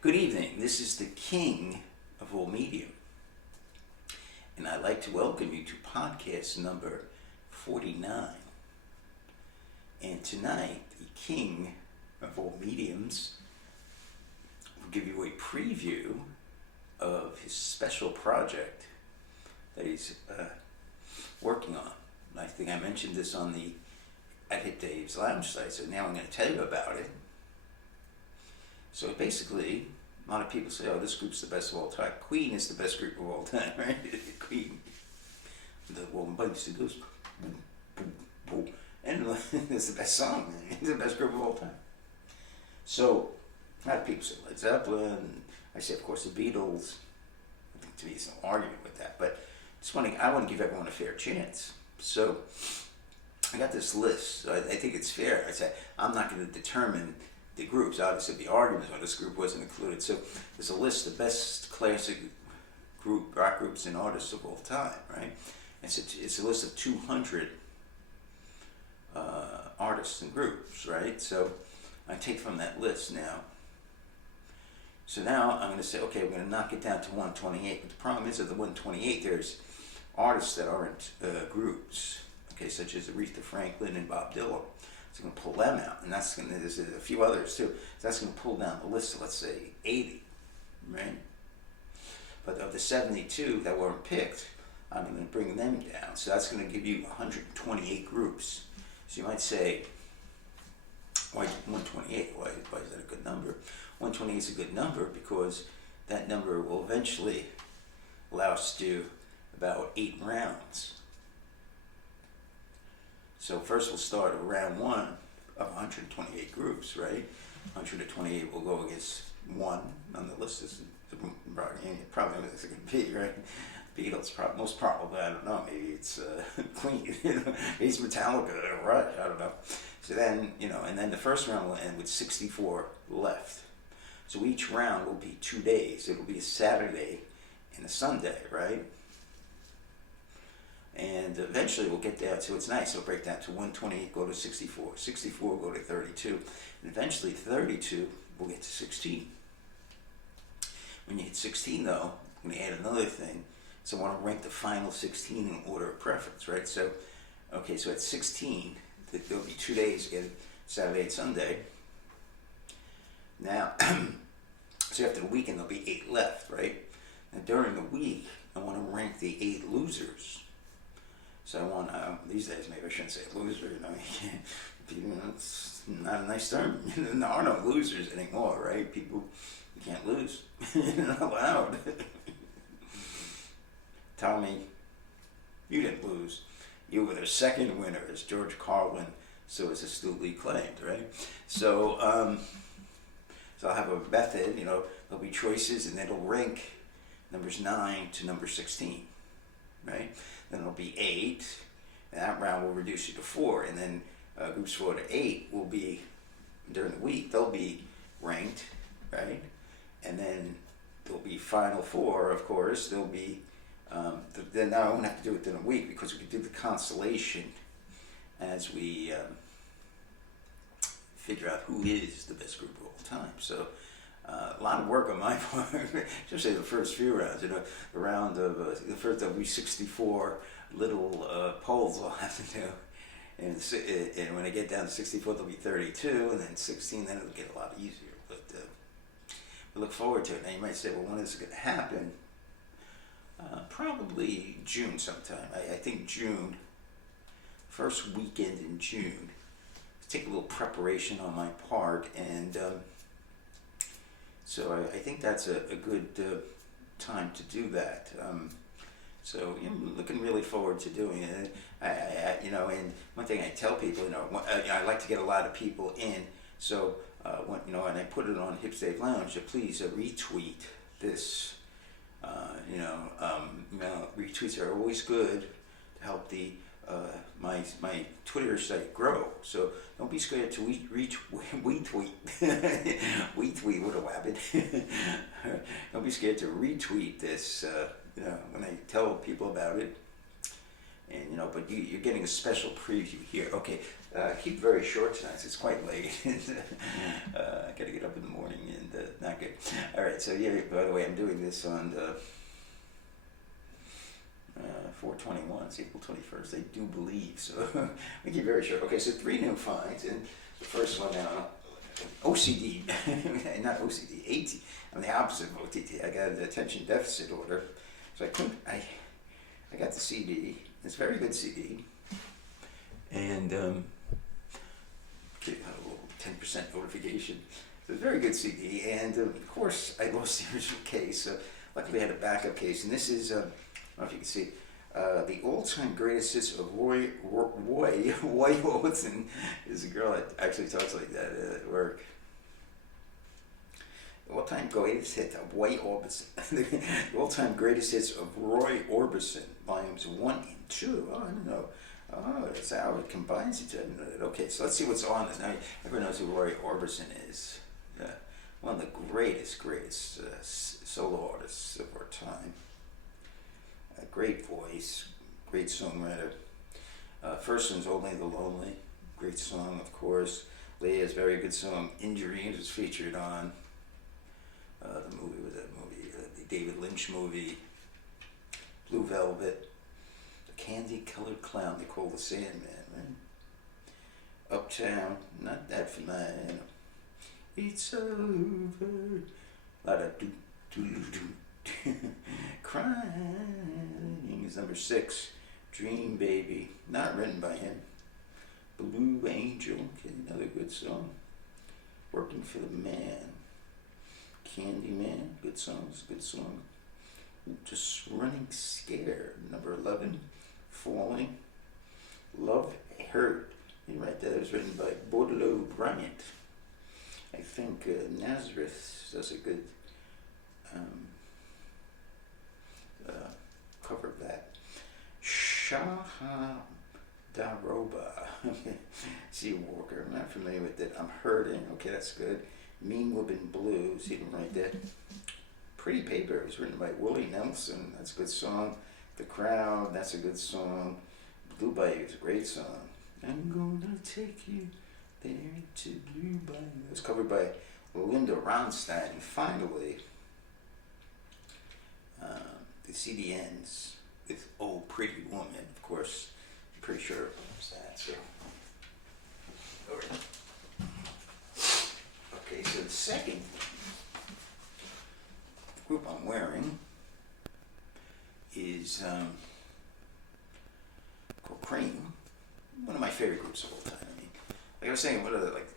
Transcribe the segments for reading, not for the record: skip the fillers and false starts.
Good evening. This is the King of all medium, and I'd like to welcome you to podcast number 49. And tonight, the King of all mediums will give you a preview of his special project that he's working on. I think I mentioned this on the at Hit Dave's Lounge site, so now I'm going to tell you about it. So basically, a lot of people say, oh, this group's the best of all time. Queen is the best group of all time, right? Queen. The woman bites the goose. Boom, boom, boom. And it's the best song. It's the best group of all time. So, a lot of people say Led Zeppelin. I say, of course, the Beatles. I think to me, there's no argument with that. But I want to give everyone a fair chance. So, I got this list. So I think it's fair. I said, I'm not going to determine the groups. Obviously, the arguments why this group wasn't included. So there's a list of best classic rock groups and artists of all time, right? It's a list of 200 artists and groups, right? So I take from that list now. So now I'm going to say, okay, we're going to knock it down to 128. But the problem is at the 128, there's artists that aren't groups, okay, such as Aretha Franklin and Bob Dylan. So I'm going to pull them out, and there's a few others too. So that's going to pull down the list to, let's say, 80, right? But of the 72 that weren't picked, I'm going to bring them down. So that's going to give you 128 groups. So you might say, why 128? Why is that a good number? 128 is a good number because that number will eventually allow us to do about 8 rounds. So first we'll start at round 1 of 128 groups, right? 128 will go against 1 on the list. Probably it's going to be, right? Beatles, most probably, I don't know, maybe it's Queen, it's Metallica, Rush, I don't know. So then, and then the first round will end with 64 left. So each round will be 2 days. It'll be a Saturday and a Sunday, right? And eventually we'll get down to, it's nice, it'll break down to 128, go to 64, 64 go to 32, and eventually 32 will get to 16. When you hit 16 though, I'm going to add another thing. So I want to rank the final 16 in order of preference, right? So, okay, so at 16, there'll be 2 days again, Saturday and Sunday. Now, so after the weekend there'll be 8 left, right? And during the week, I want to rank the 8 losers. So I want, these days maybe I shouldn't say loser, it's not a nice term. There are no losers anymore, right? People, you can't lose. You're not allowed. Tell me, you didn't lose. You were the second winner, as George Carlin so is astutely claimed, right? So, so I'll have a method, there'll be choices, and then it'll rank numbers 9 to number 16, right? Then it'll be 8, and that round will reduce you to 4, and then groups 4 to 8 will be, during the week, they'll be ranked, right? And then there'll be final 4, of course, there'll be, then I won't have to do it in a week because we can do the constellation as we figure out who is the best group of all time. So a lot of work on my part, especially the first few rounds. The round of the first there'll be 64 little polls I'll have to do, and when I get down to 64, there'll be 32, and then 16. Then it'll get a lot easier. But we look forward to it. Now you might say, well, when is it going to happen? Probably June sometime. I think June, first weekend in June. Take a little preparation on my part, and so I think that's a good time to do that. So I'm looking really forward to doing it. And one thing I tell people, I like to get a lot of people in. So when I put it on Hip Dave Lounge, please retweet this. Retweets are always good to help the my Twitter site grow. So don't be scared to retweet. What a wabbit. Don't be scared to retweet this. When I tell people about it. And but you're getting a special preview here. Okay, keep it very short tonight. It's quite late. I gotta get up in the morning and not good. right, so yeah, by the way, I'm doing this on the 4/21, it's April 21st, I do believe, so make it very short. Okay, so 3 new finds, and the first one now, OCD, not OCD, AT, I'm the opposite of OTT, I got an attention deficit order, so I got the CD, it's a very good CD, and got a little 10% notification. So it's a very good CD, and of course I lost the original case, so luckily I had a backup case, and this is, I don't know if you can see, the all-time greatest hits of Roy Orbison. Is a girl that actually talks like that at work. All-time greatest hit of Roy Orbison. The all-time greatest hits of Roy Orbison, volumes 1 and 2. Oh, I don't know. Oh, that's how it combines each other. Okay, so let's see what's on this. Now, everyone knows who Roy Orbison is. One of the greatest solo artists of our time. A great voice, great songwriter. First one's Only the Lonely, great song, of course. Leia's very good song, Injuries, was featured on the David Lynch movie, Blue Velvet, The Candy-Colored Clown, they call the Sandman, right? Uptown, not that familiar, you know. It's over, a lot of do. Crying is number 6. Dream Baby, not written by him. Blue Angel, okay, another good song. Working for the Man. Candyman, good songs, good song. Just Running Scared, number 11. Falling. Love Hurt, you write that, it was written by Baudelaire Bryant. I think Nazareth does a good cover of that. Shaha Daroba. C. Walker, I'm not familiar with it. I'm Hurting, okay, that's good. Mean Woman Blues, you didn't write that. Pretty Paper, it was written by Willie Nelson, that's a good song. The Crowd, that's a good song. Blue Bayou is a great song. I'm gonna take you there to Blue Bayou. It was covered by Linda Ronstadt, and finally, the CD ends with Oh Pretty Woman, of course. I'm pretty sure it was that, so. Okay, so the second group I'm wearing is called Cream, one of my favorite groups of all time. I mean, like I was saying, what are the, like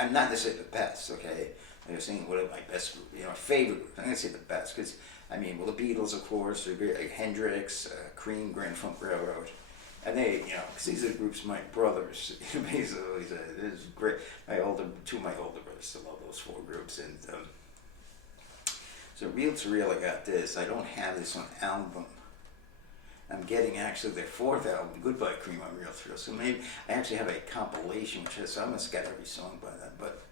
I'm not necessarily the best, okay? Like I was saying, what are my best group, favorite groups. I'm gonna say the best, because, I mean, well, the Beatles, of course, are great, like Hendrix, Cream, Grand Funk Railroad. And they, because these are groups my brothers, basically, it is great. Two of my older brothers still love those 4 groups. And so Reel to Reel, I got this. I don't have this on album. I'm getting actually their 4th album, Goodbye Cream, on Reel to Reel. So maybe I actually have a compilation, which has, I almost got every song by then. But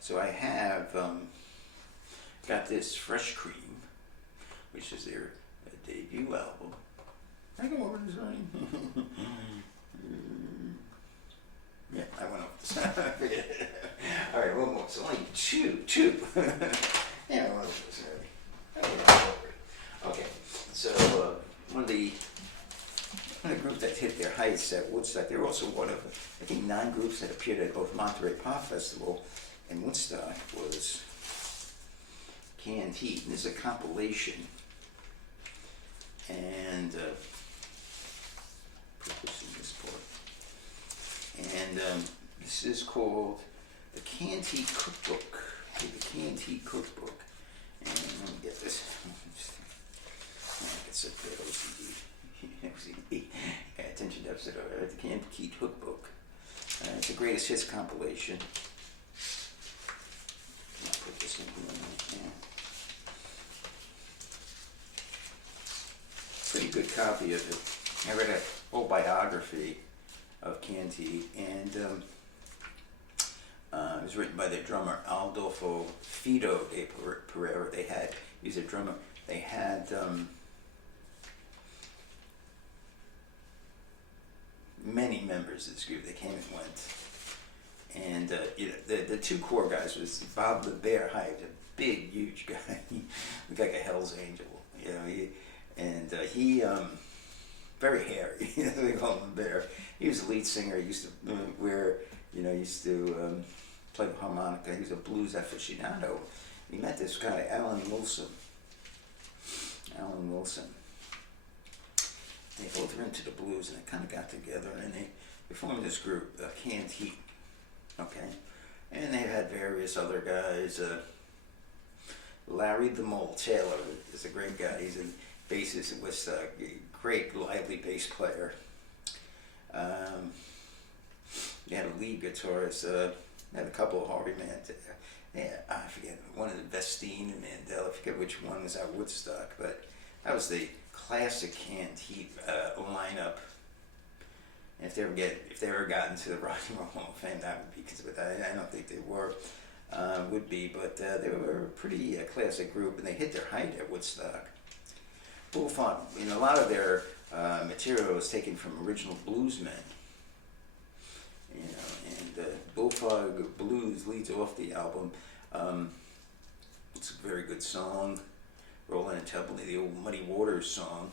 so I have got this Fresh Cream, which is their debut album. I go over this line. Yeah, I went over this. All right, one more. It's only two. Yeah, well, this already. Okay, so one of the groups that hit their heights at Woodstock, they were also one of, I think, 9 groups that appeared at both Monterey Pop Festival and Woodstock, was Canned Heat. And this is a compilation. And put this in this part. And this is called the Canned Heat Cookbook. Okay, the Canned Heat Cookbook. And let me get this. It's a bit OCD. OCD. Attention deficit. All right, the Canned Heat Cookbook. It's the greatest hits compilation. I'll put this in here. Yeah. Pretty good copy of it. I read a whole biography of Canned Heat, and it was written by their drummer Adolfo Fido de Pereira. He's a drummer. They had many members of this group. They came and went, and the 2 core guys was Bob the Bear Hyde, big, huge guy. He looked like a Hell's Angel, you know. He very hairy. They call him the Bear. He was the lead singer. He used to play the harmonica. He was a blues aficionado. He met this guy, Alan Wilson. They both were into the blues, and they kind of got together, and they formed this group, Canned Heat. Okay, and they had various other guys. Larry the Mole Taylor is a great guy. He's a bassist with a great, lively bass player. You had a lead guitarist. Had a couple of Harvey I forget, one of the Vestine and Mandel. I forget which one was at Woodstock, but that was the classic Canned Heat lineup. And if they ever got into the Rock and Roll Hall of Fame, that would be because I don't think they would be, but they were a pretty classic group, and they hit their height at Woodstock. Bullfrog, a lot of their material was taken from original bluesmen. And Bullfrog Blues leads off the album. It's a very good song. Roland and Temple, the old Muddy Waters song.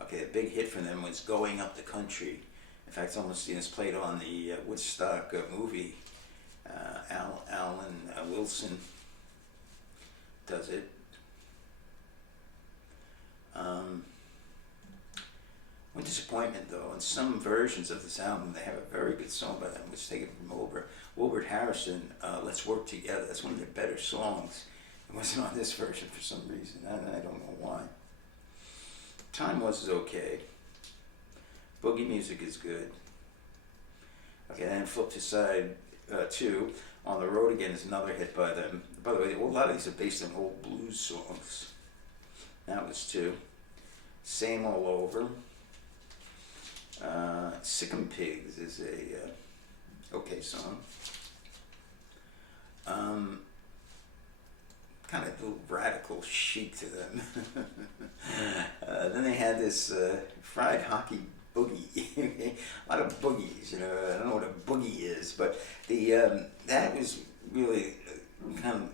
Okay, a big hit for them was Going Up the Country. In fact, it's almost it's played on the Woodstock movie. Alan Wilson does it. One disappointment, though, in some versions of this album, they have a very good song by them, which is taken from Wilbert Harrison, Let's Work Together. That's one of their better songs. It wasn't on this version for some reason. I don't know why. Time Was is okay. Boogie Music is good. Okay, then flip to side 2. On the Road Again is another hit by them. By the way, a lot of these are based on old blues songs. That was 2. Same All Over. Sick'em Pigs is a okay song. Kind of a little radical chic to them. Then they had this Fried Hockey Boogie. A lot of boogies, I don't know what a boogie is, but that was really kind of,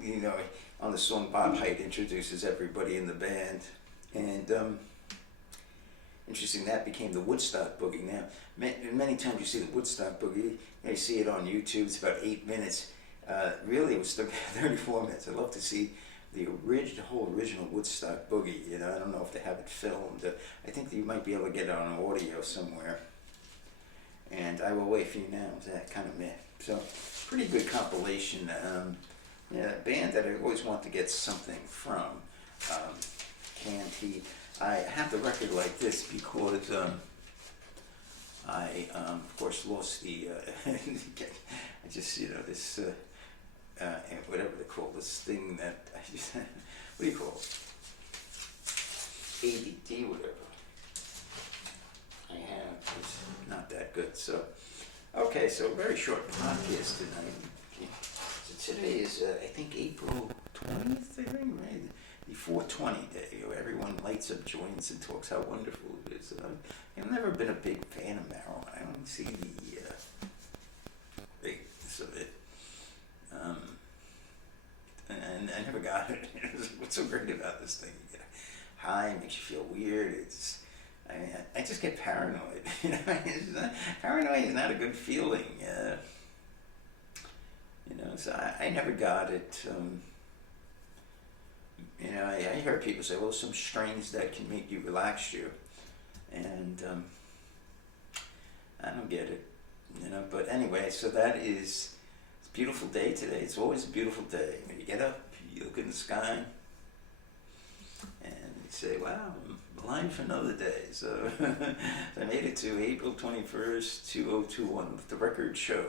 on the song Bob Hyde introduces everybody in the band. And interesting, that became the Woodstock Boogie. Now, many times you see the Woodstock Boogie, you see it on YouTube, it's about 8 minutes. Really, it was 34 minutes. I'd love to see the whole original Woodstock Boogie. I don't know if they have it filmed. I think that you might be able to get it on audio somewhere. And I Will Wait For You Now is that kind of meh. So, pretty good compilation. A band that I always want to get something from. Canned Heat. I have the record like this because I, of course, lost the, I just, this, whatever they call this thing that, I just, what do you call it? ADD, whatever. I have, it's not that good. So, okay, so very short podcast tonight. So today is, I think, April 20th, I think, right? The 420 day, where everyone lights up joints and talks how wonderful it is. I've never been a big fan of marijuana. I don't see the greatness of it. And I never got it. What's so great about this thing? You get high, it makes you feel weird. I just get paranoid. Paranoid is not a good feeling. So I never got it. I heard people say, well, some strains that can make you relax you, and I don't get it, but anyway, so that is, it's a beautiful day today. It's always a beautiful day. When you get up, you look in the sky, and you say, wow, I'm alive for another day. So I made it to April 21st, 2021 with the record show.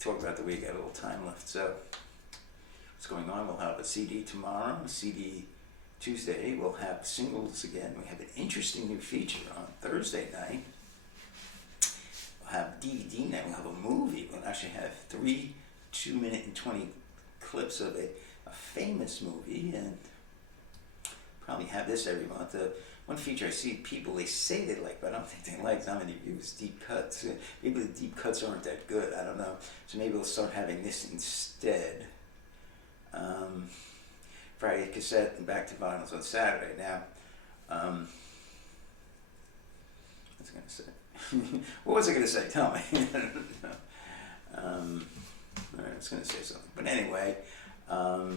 Talk about the week, got a little time left, so what's going on? We'll have a CD tomorrow, a CD Tuesday. We'll have singles again. We have an interesting new feature on Thursday night. We'll have DVD night. We'll have a movie. We'll actually have 3 2-minute and 20 clips of a famous movie, and probably have this every month. one feature I see people, they say they like, but I don't think they like. Not many views, deep cuts. Maybe the deep cuts aren't that good. I don't know. So maybe we'll start having this instead. Friday cassette and back to vinyls on Saturday. Now, what's I going to say? What was I going to say? Tell me. I was going to say something. But anyway,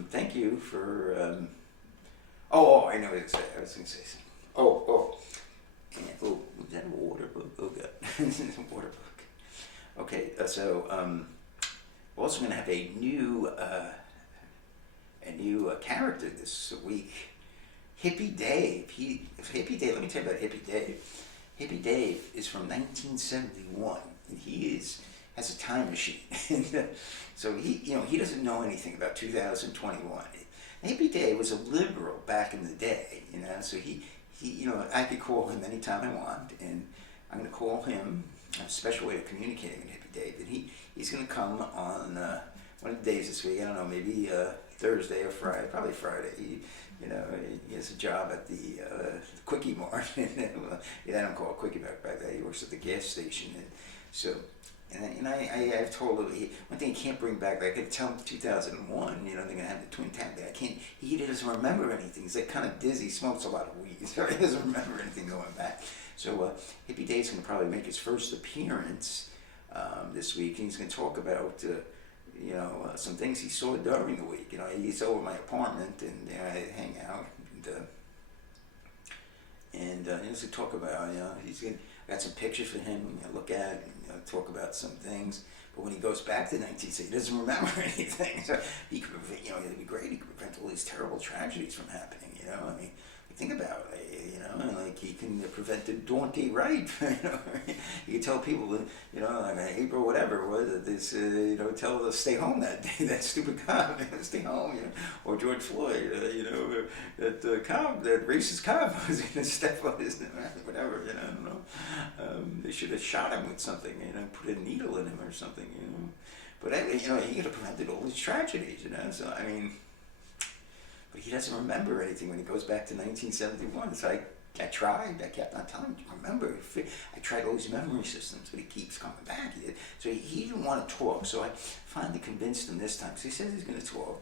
thank you for... I know what I was going to say something. Was that a water book? Oh, God. It's a water book. Okay, we're also going to have a new character this week. Hippie Dave. Hippie Dave, let me tell you about Hippie Dave. Hippie Dave is from 1971, and he has a time machine. So he doesn't know anything about 2021. Hippie Dave was a liberal back in the day, so he I could call him anytime I want, and I'm going to call him. I have a special way of communicating with Hippie Dave, and he's going to come on one of the days this week. I don't know, maybe Thursday or Friday, probably Friday. He has a job at the Quickie Mart. I don't call it Quickie back then. He works at the gas station, and so. And I've told him, one thing he can't bring back, I could tell him 2001, they're going to have the Twin Tower. He doesn't remember anything. He's like kind of dizzy, he smokes a lot of weed, so he doesn't remember anything going back. So Hippie Dave's going to probably make his first appearance this week, and he's going to talk about, some things he saw during the week. He's over my apartment, and I hang out, and he's going to talk about, I got some pictures for him to look at, and talk about some things. But when he goes back to 1960, he doesn't remember anything. So he could prevent, it'd be great. He could prevent all these terrible tragedies from happening. Think about it. Like he can prevent the Daunte Wright. He could tell people that, like April whatever it was, that this, tell them to stay home that day. That stupid cop, stay home. Or George Floyd, that that racist cop was going to step on his, whatever. I don't know. They should have shot him with something. Put a needle in him or something. But he could have prevented all these tragedies. So I mean. But he doesn't remember anything when he goes back to 1971. So I tried. I kept on telling him, remember. I tried all these memory systems, but he keeps coming back. So he didn't want to talk. So I finally convinced him this time. So he says he's going to talk,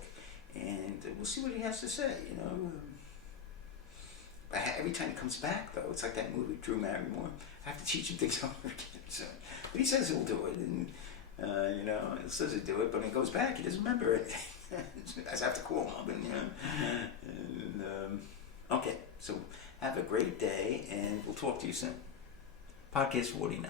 and we'll see what he has to say. Every time he comes back, though, it's like that movie, Drew Barrymore. I have to teach him things over again. So, but he says he'll do it, and he says he'll do it. But when he goes back, he doesn't remember anything. I just have to call him up, okay, so have a great day, and we'll talk to you soon. Podcast 49.